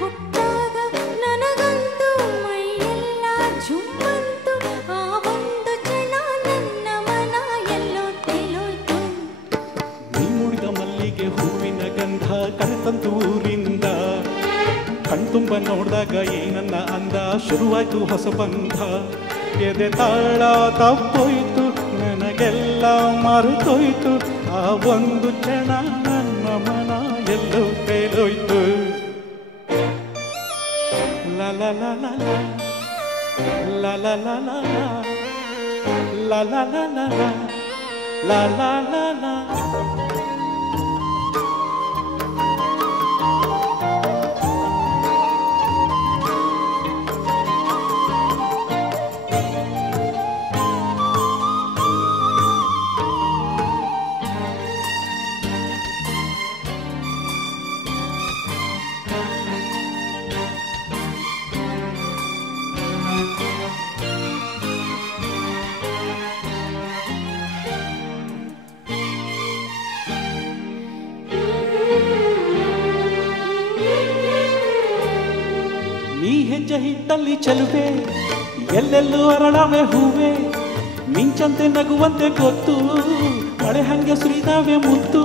ಹುಟ್ಟಾಗ ನನಗಂತೂ ಮೈಯೆಲ್ಲ ಜುಮ್ಮಂತು ಆ ಒಂದು ಕ್ಷಣ ನನ್ನ ಮನ ಎಲ್ಲೋ ತೇಲೋಯ್ತು. ನೀ ಮುಡಿದ ಮಲ್ಲಿಗೆ ಹೂವಿನ ಗಂಧ ಕರೆತಂತು ಊರಿಂದ ಕಣ್ತುಂಬ ನೋಡಿದಾಗ ಏನನ್ನ ಅಂದ ಶುರುವಾಯ್ತು ಹೊಸ ಬಂಧ. ಎದೆ ತಾಳ ತಪ್ಪೋಯ್ತು ನನಗೆಲ್ಲ ಮರೆತೋಯ್ತು ಆ ಒಂದು ಕ್ಷಣ ನನ್ನ ಮನ ಎಲ್ಲೋ ತೇಲೋಯ್ತು. ಲ ಲ ಲ ಲ ಲ ಲ ಲ ಲ ಲ ಲ ಲ ಲ ಲ ಲ ಲ ಲ. ನೀ ಹೆಜ್ಜೆ ಹಿಟ್ಟಲ್ಲಿ ಚೆಲುವೆ ಎಲ್ಲೆಲ್ಲೂ ಅರಳಾವೆ ಹೂವೆ ಮಿಂಚಂತೆ ನಗುವಂತೆ ಗೊತ್ತು ಮಳೆ ಹಂಗೆ ಸುರಿದಾವೆ ಮುತ್ತು.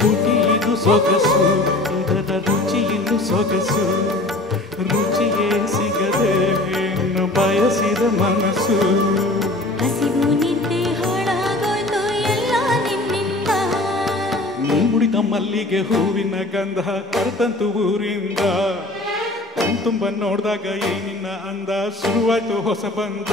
ತುಟಿದು ಸೊಗಸು ಇದರ ರುಚಿ ಇನ್ನು ಸೊಗಸು ರುಚಿಯೇ ಸಿಗದೆ ಇನ್ನು ಬಯಸಿದ ಮನಸ್ಸು. ಮುಡಿದ ಮಲ್ಲಿಗೆ ಹೂವಿನ ಗಂಧ ಕರೆತಂತು ಊರಿಂದ ಕಣ್ತುಂಬ ನೋಡಿದಾಗ ಏನಿನ್ನ ಅಂದ ಶುರುವಾಯ್ತು ಹೊಸ ಬಂಧ.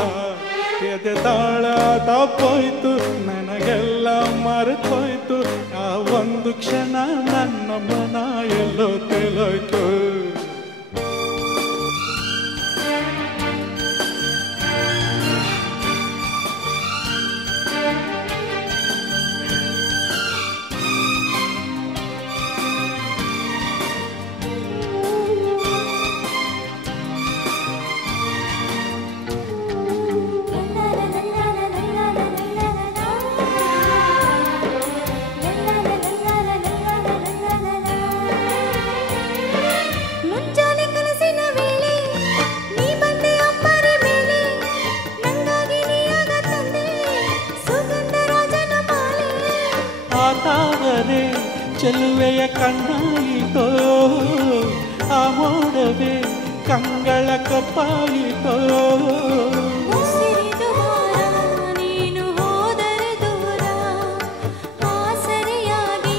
ಎದೆ ತಾಳ ತಪ್ಪೋಯ್ತು ನನಗೆಲ್ಲ ಮರೆತೋಯ್ತು ಆ ಒಂದು ಕ್ಷಣ ನನ್ನ ಮನ ಎಲ್ಲೋ ತೇಲೋಯ್ತು. ತಾವರೆ ಚೆಲುವೆಯ ಕಣ್ಣಾಯಿತೋ ಆ ಮೋಡವೇ ಕಂಗಳ ಕಪ್ಪಾಯಿತೋ. ನೀನು ಹೋದರೆ ದೂರ ಆಸರೆಯಾಗಿ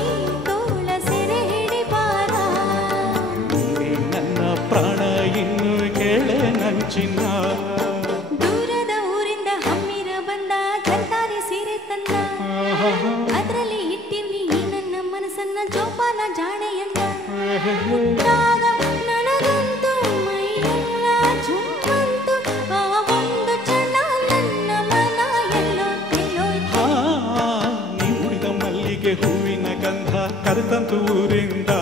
ತೋಳ ಸೆರೆ ಹಿಡಿಬಾರ. ನನ್ನ ಪ್ರಾಣ ಇನ್ನು ಕೇಳೆ ನಂಚಿನ ದೂರದ ಊರಿಂದ ಹಮ್ಮಿರ ಬಂದ ಜಂತಾರಿ ಸೀರೆ ತಂದ ಅದರಲ್ಲಿ ಇಟ್ಟಿವ್ನಿ ನನ್ನ ಮನಸ್ಸನ್ನ ಜೋಪಾನ ಜಾಣೆಯಂದ. ಹುಟ್ಟಾಗ ನನಗಂತೂ ಮೈಯೆಲ್ಲ ಜುಮ್ಮಂತು ಆ ಒಂದು ಕ್ಷಣ ನನ್ನ ಮನ ಎಲ್ಲೋ ತೇಲೋಯ್ತು. ನೀ ಮುಡಿದ ಮಲ್ಲಿಗೆ ಹೂವಿನ ಗಂಧ ಕರೆತಂತು ಊರಿಂದ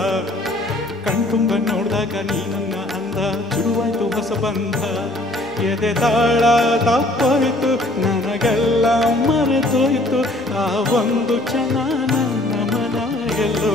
ಕಣ್ತುಂಬ ನೋಡಿದಾಗ ನೀನನ್ನ ಅಂದ ಶುರುವಾಯ್ತು ಹೊಸ ಬಂಧ. ಎದೆ ತಾಳ ತಪ್ಪೋಯ್ತು ನನಗೆಲ್ಲ ಮರೆತೋಯ್ತು ಆ ಒಂದು ಕ್ಷಣ ನನ್ನ ಮನ ಎಲ್ಲೋ